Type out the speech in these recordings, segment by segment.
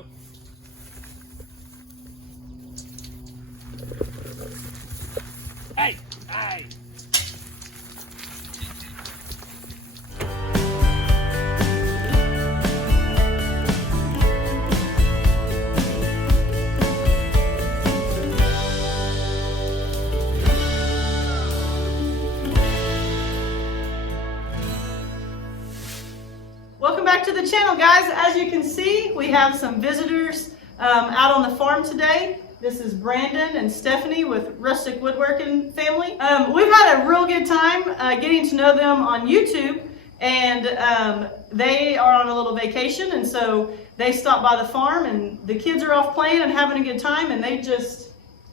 go. Hey, hey. Welcome back to the channel, guys. As you can see, we have some visitors out on the farm today. This is Brandon and Stephanie with Rustic Woodworking family. We've had a real good time getting to know them on YouTube, and they are on a little vacation, and so they stopped by the farm, and the kids are off playing and having a good time, and they just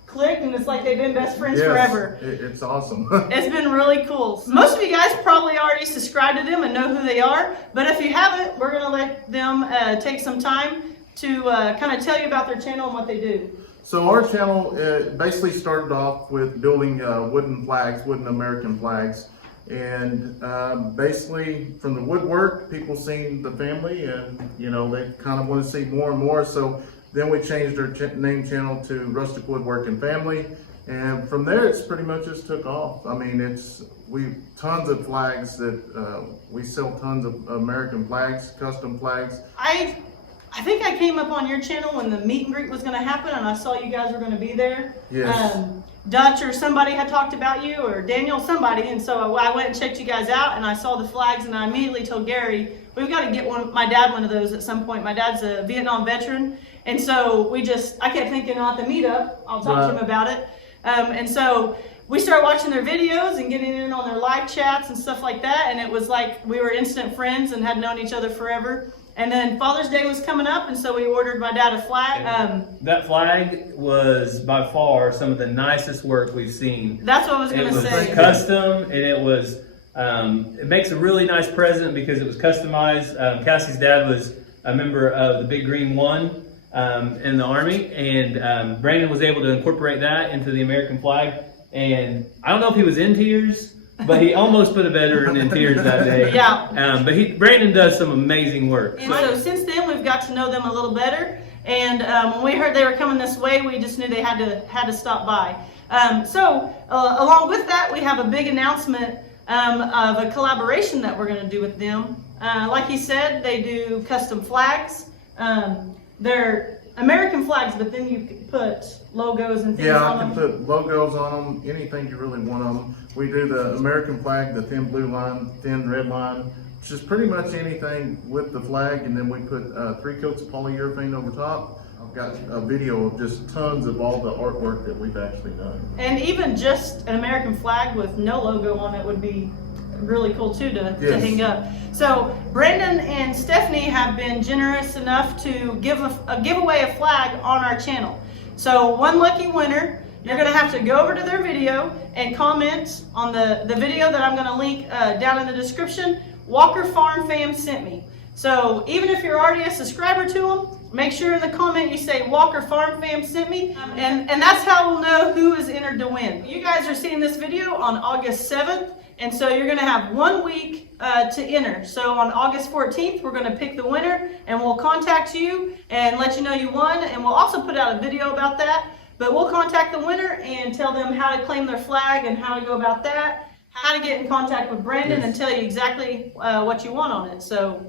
clicked, and it's like they've been best friends forever. It's awesome. It's been really cool. Most of you guys probably already subscribed to them and know who they are, but if you haven't, we're going to let them take some time to kind of tell you about their channel and what they do. So our channel basically started off with building wooden flags, wooden American flags, and basically from the woodwork, people seen the family, and you know they kind of want to see more and more. So then we changed our name channel to Rustic Woodworking Family, and from there it's pretty much just took off. I mean, we tons of flags that we sell tons of American flags, custom flags. I think I came up on your channel when the meet and greet was going to happen, and I saw you guys were going to be there. Yes. Dutch or somebody had talked about you, or Daniel, somebody, and so I went and checked you guys out, and I saw the flags, and I immediately told Gary, we've got to get my dad one of those at some point. My dad's a Vietnam veteran, and so I kept thinking, at the meetup, I'll talk to him about it. And so we started watching their videos and getting in on their live chats and stuff like that, and it was like we were instant friends and had known each other forever. And then Father's Day was coming up, and so we ordered my dad a flag. That flag was by far some of the nicest work we've seen. That's what I was going to say. It was custom, and it was. It makes a really nice present because it was customized. Cassie's dad was a member of the Big Green One in the Army, and Brandon was able to incorporate that into the American flag. And I don't know if he was in tears, but he almost put a veteran in tears that day. Yeah. But Brandon does some amazing work. And so since then, we've got to know them a little better. And when we heard they were coming this way, we just knew they had to stop by. Along with that, we have a big announcement of a collaboration that we're going to do with them. Like he said, they do custom flags. They're American flags, but then you can put logos and things on them. Yeah, I can put logos on them, anything you really want on them. We do the American flag, the thin blue line, thin red line, just pretty much anything with the flag, and then we put 3 coats of polyurethane over top. I've got a video of just tons of all the artwork that we've actually done. And even just an American flag with no logo on it would be really cool too to hang up. So Brandon and Stephanie have been generous enough to give away a flag on our channel. So one lucky winner, you're going to have to go over to their video and comment on the video that I'm going to link down in the description. Walker Farm Fam sent me. So even if you're already a subscriber to them, make sure in the comment you say Walker Farm Fam sent me, and that's how we'll know who is entered to win. You guys are seeing this video on August 7th, and so you're going to have 1 week to enter. So on August 14th, we're going to pick the winner, and we'll contact you and let you know you won, and we'll also put out a video about that. But we'll contact the winner and tell them how to claim their flag and how to go about that, how to get in contact with Brandon and tell you exactly what you want on it. So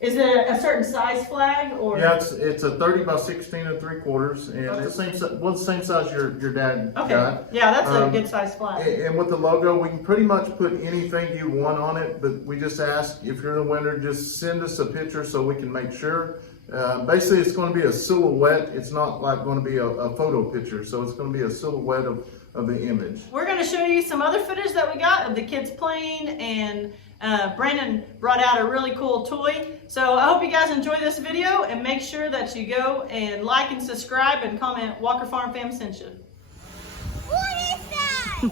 is it a certain size flag, or? Yeah, it's a 30 by 16 and 3/4, and it's the same size your dad got. Yeah, that's a good size flag. And with the logo, we can pretty much put anything you want on it, but we just ask if you're the winner, just send us a picture so we can make sure. Basically, it's going to be a silhouette. It's not like going to be a photo picture, so it's going to be a silhouette of the image. We're going to show you some other footage that we got of the kids playing, and Brandon brought out a really cool toy. So I hope you guys enjoy this video, and make sure that you go and like and subscribe and comment Walker Farm Fam sent you. What is that? I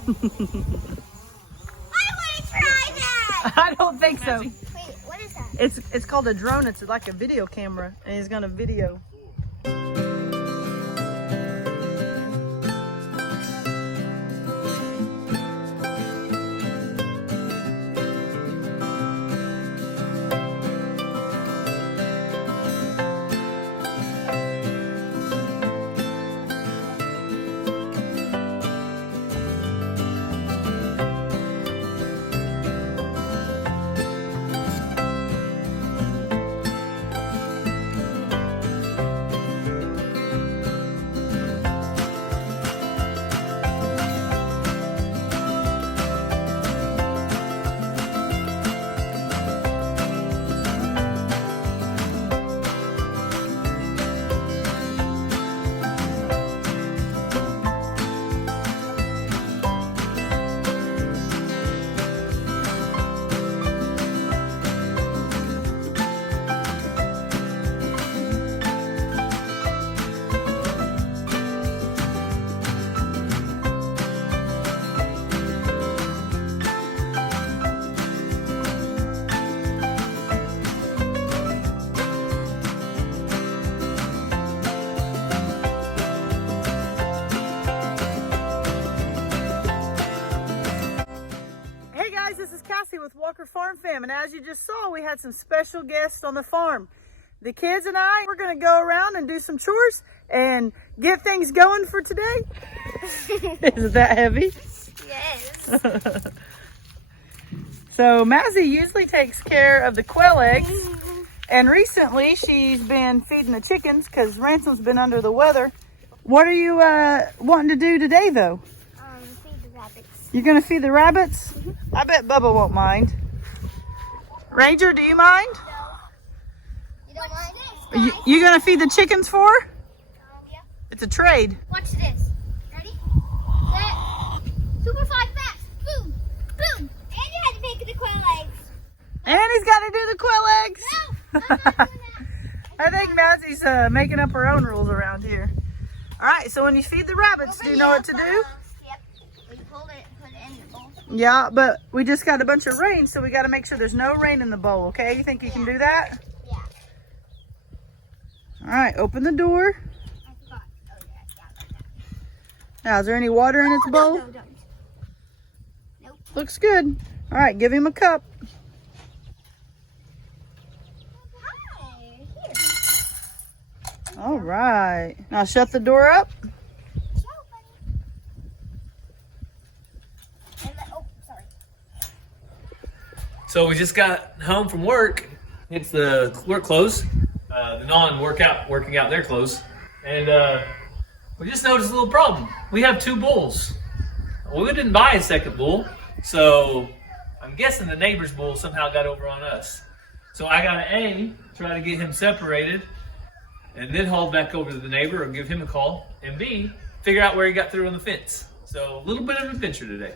want to try that. I don't think so. Wait, what is that? It's called a drone. It's like a video camera, and he's going to video. farm fam, and as you just saw, we had some special guests on the farm. The kids and I, we're gonna go around and do some chores and get things going for today. Is that heavy? Yes. So Mazzy usually takes care of the quail eggs, and recently she's been feeding the chickens because Ransom's been under the weather. What are you wanting to do today though? Feed the rabbits. You're gonna feed the rabbits? I bet Bubba won't mind. Ranger, do you mind? You don't mind? You gonna feed the chickens for her? Yeah. It's a trade. Watch this. Ready? Set. Super fast. Boom. Boom. And you had to pick the quail eggs. And he's gotta do the quail eggs. No, I'm not doing that. I think Mazzy's making up her own rules around here. All right, so when you feed the rabbits, do you know what to do? Yep. We pulled it, put it in the bowl. Yeah, but we just got a bunch of rain, so we got to make sure there's no rain in the bowl, okay? You think you can do that? Yeah. All right, open the door. I forgot. Oh, yeah, like that. Now, is there any water in its bowl? No, don't. Nope. Looks good. All right, give him a cup. Hi. Here. All right. Now shut the door up. Show, buddy. And then, oh, sorry. So we just got home from work. It's the work clothes, the working out their clothes, and we just noticed a little problem. We have 2 bulls. Well, we didn't buy a second bull, so I'm guessing the neighbor's bull somehow got over on us. So I got to A, try to get him separated, and then haul back over to the neighbor or give him a call, and B, figure out where he got through on the fence. So a little bit of adventure today.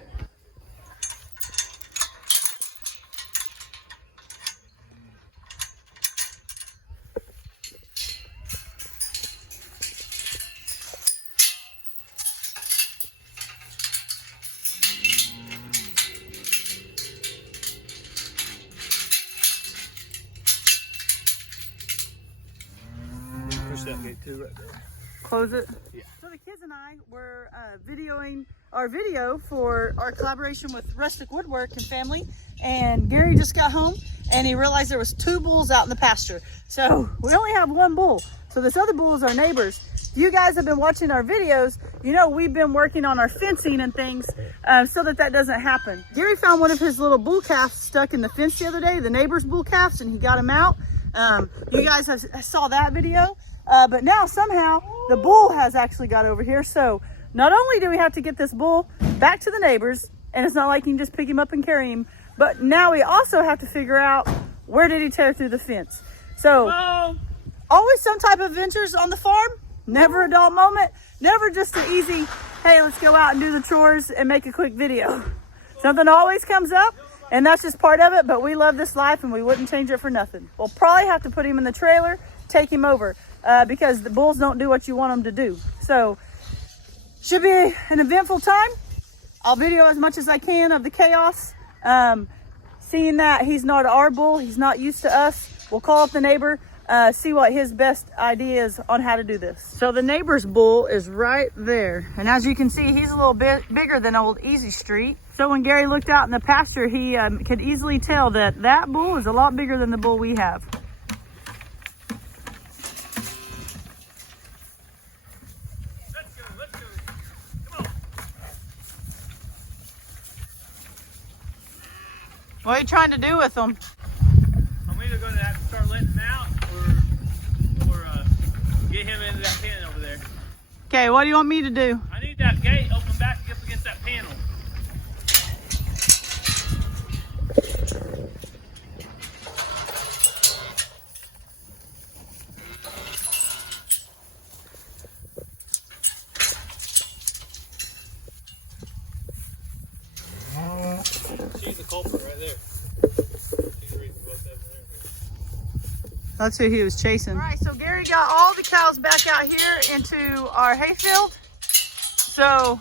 Push that gate too right there. Close it. Yeah. So the kids and I were videoing our video for our collaboration with Rustic Woodwork and Family, and Gary just got home and he realized there was 2 bulls out in the pasture. So we only have 1 bull. So this other bull is our neighbor's. If you guys have been watching our videos, you know we've been working on our fencing and things so that doesn't happen. Gary found one of his little bull calves stuck in the fence the other day, the neighbor's bull calves, and he got him out. You guys saw that video. But now somehow the bull has actually got over here. So not only do we have to get this bull back to the neighbors, and it's not like you can just pick him up and carry him, but now we also have to figure out where did he tear through the fence. So always some type of adventures on the farm, never a dull moment, never just an easy, hey, let's go out and do the chores and make a quick video. Something always comes up, and that's just part of it, but we love this life and we wouldn't change it for nothing. We'll probably have to put him in the trailer, take him over. Because the bulls don't do what you want them to do. So, should be an eventful time. I'll video as much as I can of the chaos. Seeing that he's not our bull, he's not used to us, we'll call up the neighbor, see what his best idea is on how to do this. So the neighbor's bull is right there. And as you can see, he's a little bit bigger than old Easy Street. So when Gary looked out in the pasture, he could easily tell that that bull is a lot bigger than the bull we have. What are you trying to do with them? I'm either going to have to start letting him out or get him into that pen over there. Okay, what do you want me to do? I need that gate open back up against that panel. She's the culprit right there. She's the reason both of them are there. That's who he was chasing. All right, so Gary got all the cows back out here into our hayfield. So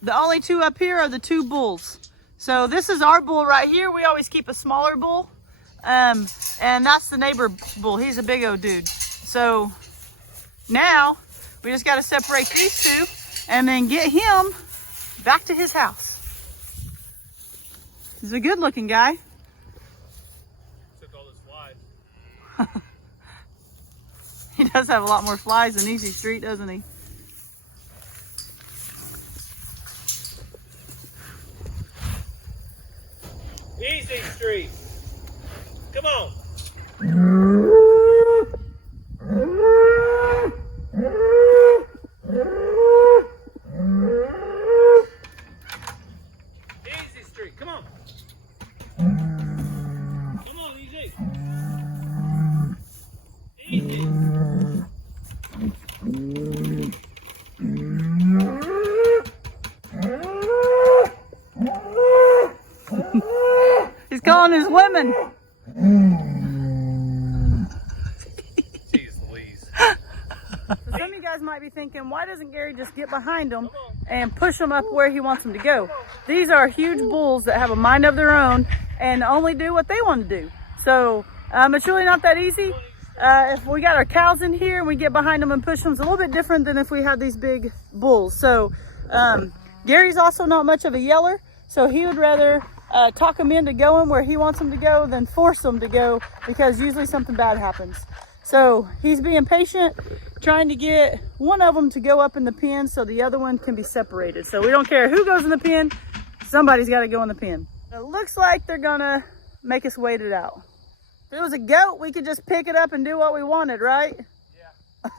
the only 2 up here are the 2 bulls. So this is our bull right here. We always keep a smaller bull. And that's the neighbor bull. He's a big old dude. So now we just got to separate these 2 and then get him back to his house. He's a good looking guy. He does have a lot more flies than Easy Street, doesn't he? Easy Street. Come on. Easy Street. Come on. Come on, easy. Easy. He's calling his women. Jeez Louise. Some of you guys might be thinking, why doesn't Gary just get behind them and push them up where he wants them to go? These are huge bulls that have a mind of their own and only do what they want to do. So it's really not that easy. If we got our cows in here and we get behind them and push them, it's a little bit different than if we had these big bulls. So Gary's also not much of a yeller, so he would rather talk them into going where he wants them to go than force them to go, because usually something bad happens. So he's being patient, trying to get one of them to go up in the pen so the other one can be separated. So we don't care who goes in the pen, somebody's got to go in the pen. It looks like they're gonna make us wait it out. If it was a goat, we could just pick it up and do what we wanted, right? Yeah.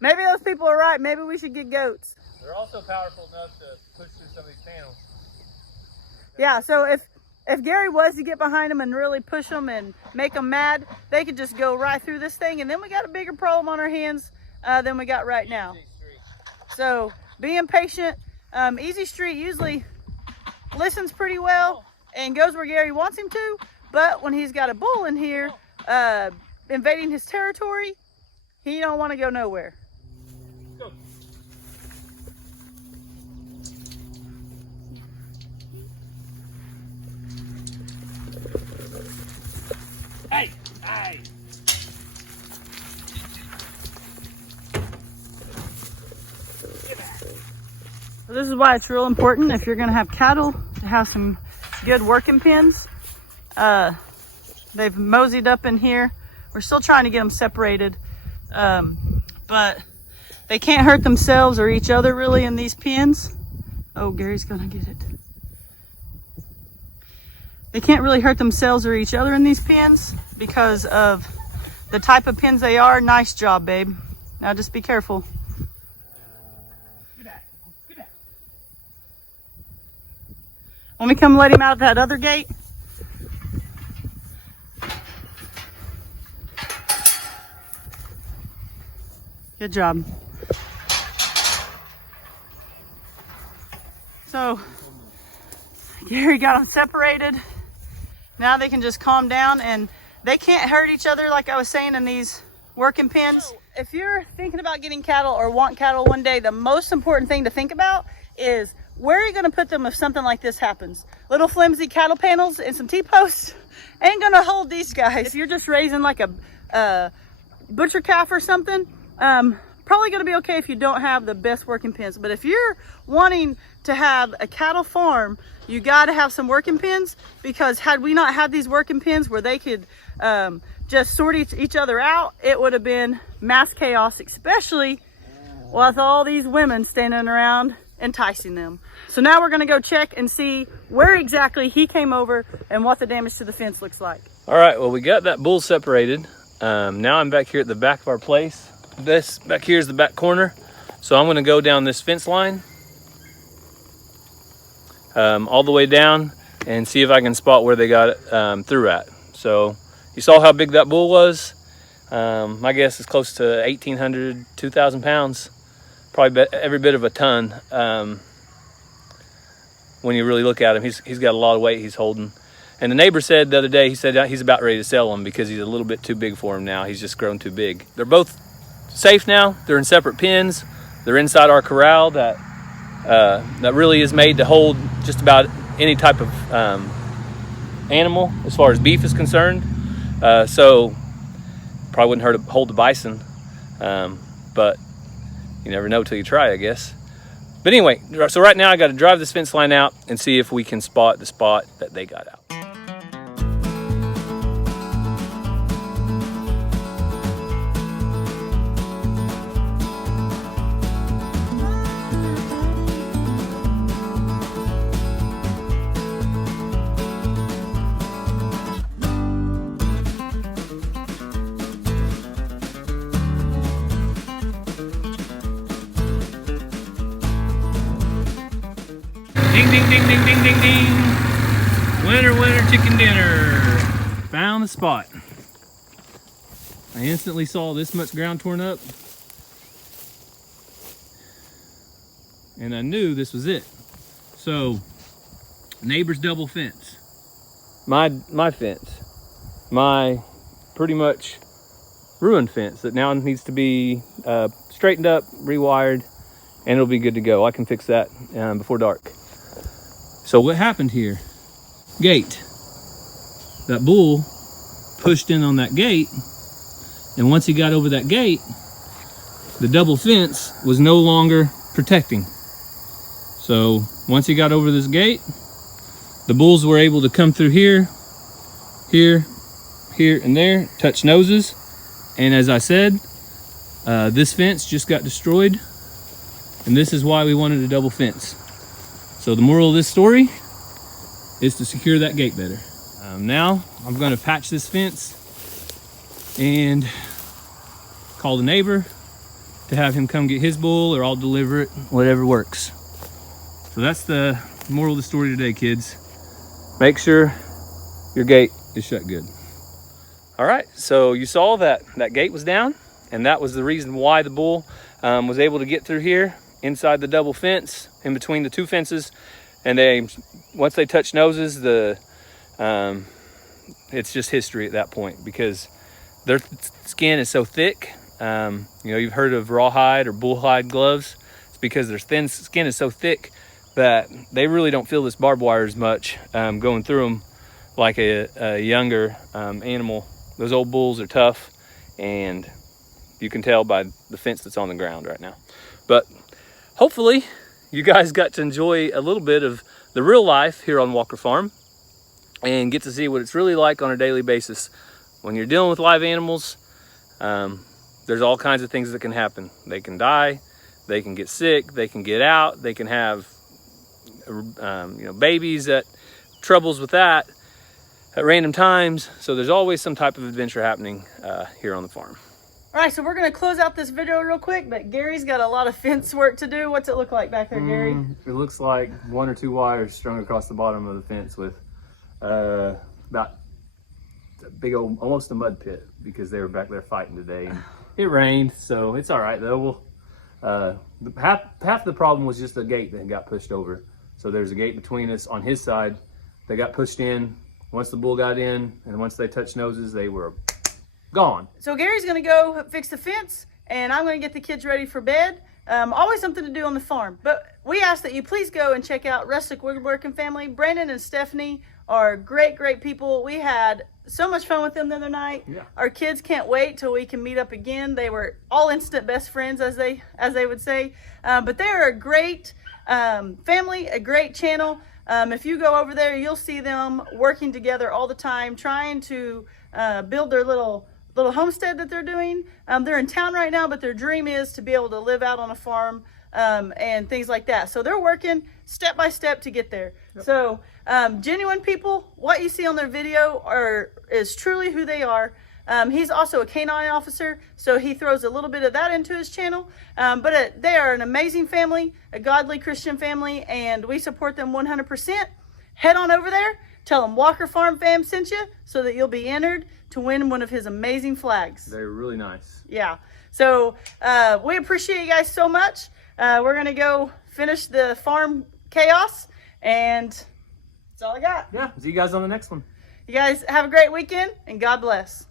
Maybe those people are right. Maybe we should get goats. They're also powerful enough to push through some of these panels. Yeah, so if Gary was to get behind them and really push them and make them mad, they could just go right through this thing, and then we got a bigger problem on our hands than we got right now. So being patient. Easy Street usually listens pretty well and goes where Gary wants him to, but when he's got a bull in here invading his territory, he don't want to go nowhere. Go. Hey, hey. So this is why it's real important, if you're going to have cattle, to have some good working pens. They've moseyed up in here. We're still trying to get them separated, but they can't hurt themselves or each other really in these pens. Oh, Gary's going to get it. They can't really hurt themselves or each other in these pens because of the type of pens they are. Nice job, babe. Now just be careful. Want me to come let him out that other gate? Good job. So, Gary got them separated. Now they can just calm down, and they can't hurt each other like I was saying in these working pens. If you're thinking about getting cattle or want cattle one day, the most important thing to think about is where are you going to put them if something like this happens? Little flimsy cattle panels and some T-posts ain't going to hold these guys. If you're just raising like a butcher calf or something, probably going to be okay if you don't have the best working pens. But if you're wanting to have a cattle farm, you got to have some working pens, because had we not had these working pens where they could just sort each other out, it would have been mass chaos, especially with all these women standing around enticing them. So now we're going to go check and see where exactly he came over and what the damage to the fence looks like. All right, well, we got that bull separated. Now I'm back here at the back of our place. This back here is the back corner. So I'm going to go down this fence line all the way down and see if I can spot where they got it through at. So you saw how big that bull was. My guess is close to 1,800, 2,000 pounds. Probably every bit of a ton. When you really look at him, he's got a lot of weight he's holding. And the neighbor said the other day, he said he's about ready to sell him because he's a little bit too big for him now. He's just grown too big. They're both safe now. They're in separate pens. They're inside our corral that really is made to hold just about any type of animal as far as beef is concerned. So probably wouldn't hurt to hold the bison, but you never know till you try, I guess. But anyway, so right now I got to drive this fence line out and see if we can spot the spot that they got out. Ding, ding, ding, ding, ding, ding, ding. Winner, winner, chicken dinner. Found the spot. I instantly saw this much ground torn up, and I knew this was it. So, neighbor's double fence. My fence. My pretty much ruined fence that now needs to be straightened up, rewired, and it'll be good to go. I can fix that before dark. So what happened here? Gate. That bull pushed in on that gate, and once he got over that gate, the double fence was no longer protecting. So once he got over this gate, the bulls were able to come through here, here, here, and there, touch noses. And as I said, this fence just got destroyed, and this is why we wanted a double fence. So the moral of this story is to secure that gate better. Now I'm going to patch this fence and call the neighbor to have him come get his bull, or I'll deliver it, whatever works. So that's the moral of the story today, kids. Make sure your gate is shut good. All right, so you saw that gate was down, and that was the reason why the bull was able to get through here inside the double fence, in between the two fences. And once they touch noses, it's just history at that point, because their skin is so thick. You've heard of rawhide or bullhide gloves. It's because their thin skin is so thick that they really don't feel this barbed wire as much going through them like a younger animal. Those old bulls are tough, and you can tell by the fence that's on the ground right now. But hopefully you guys got to enjoy a little bit of the real life here on Walker Farm and get to see what it's really like on a daily basis. When you're dealing with live animals, there's all kinds of things that can happen. They can die, they can get sick, they can get out, they can have babies, troubles with that at random times. So there's always some type of adventure happening here on the farm. All right, so we're going to close out this video real quick, but Gary's got a lot of fence work to do. What's it look like back there, Gary? It looks like 1 or 2 wires strung across the bottom of the fence with about a big old, almost a mud pit, because they were back there fighting today. And it rained, so it's all right though. Half the problem was just a gate that got pushed over. So there's a gate between us on his side. They got pushed in. Once the bull got in, and once they touched noses, they were gone. So Gary's gonna go fix the fence, and I'm gonna get the kids ready for bed. Always something to do on the farm. But we ask that you please go and check out Rustic Woodworking Family. Brandon and Stephanie are great, great people. We had so much fun with them the other night. Yeah. Our kids can't wait till we can meet up again. They were all instant best friends, as they would say. But they are a great family, a great channel. If you go over there, you'll see them working together all the time, trying to build their little homestead that they're doing. They're in town right now, but their dream is to be able to live out on a farm and things like that. So they're working step by step to get there. Yep. So genuine people, what you see on their video is truly who they are. He's also a canine officer, so he throws a little bit of that into his channel. But they are an amazing family, a godly Christian family, and we support them 100%. Head on over there, tell them Walker Farm Fam sent you, so that you'll be entered to win one of his amazing flags. They're really nice. Yeah. So we appreciate you guys so much. We're going to go finish the farm chaos, and that's all I got. Yeah. See you guys on the next one. You guys have a great weekend, and God bless.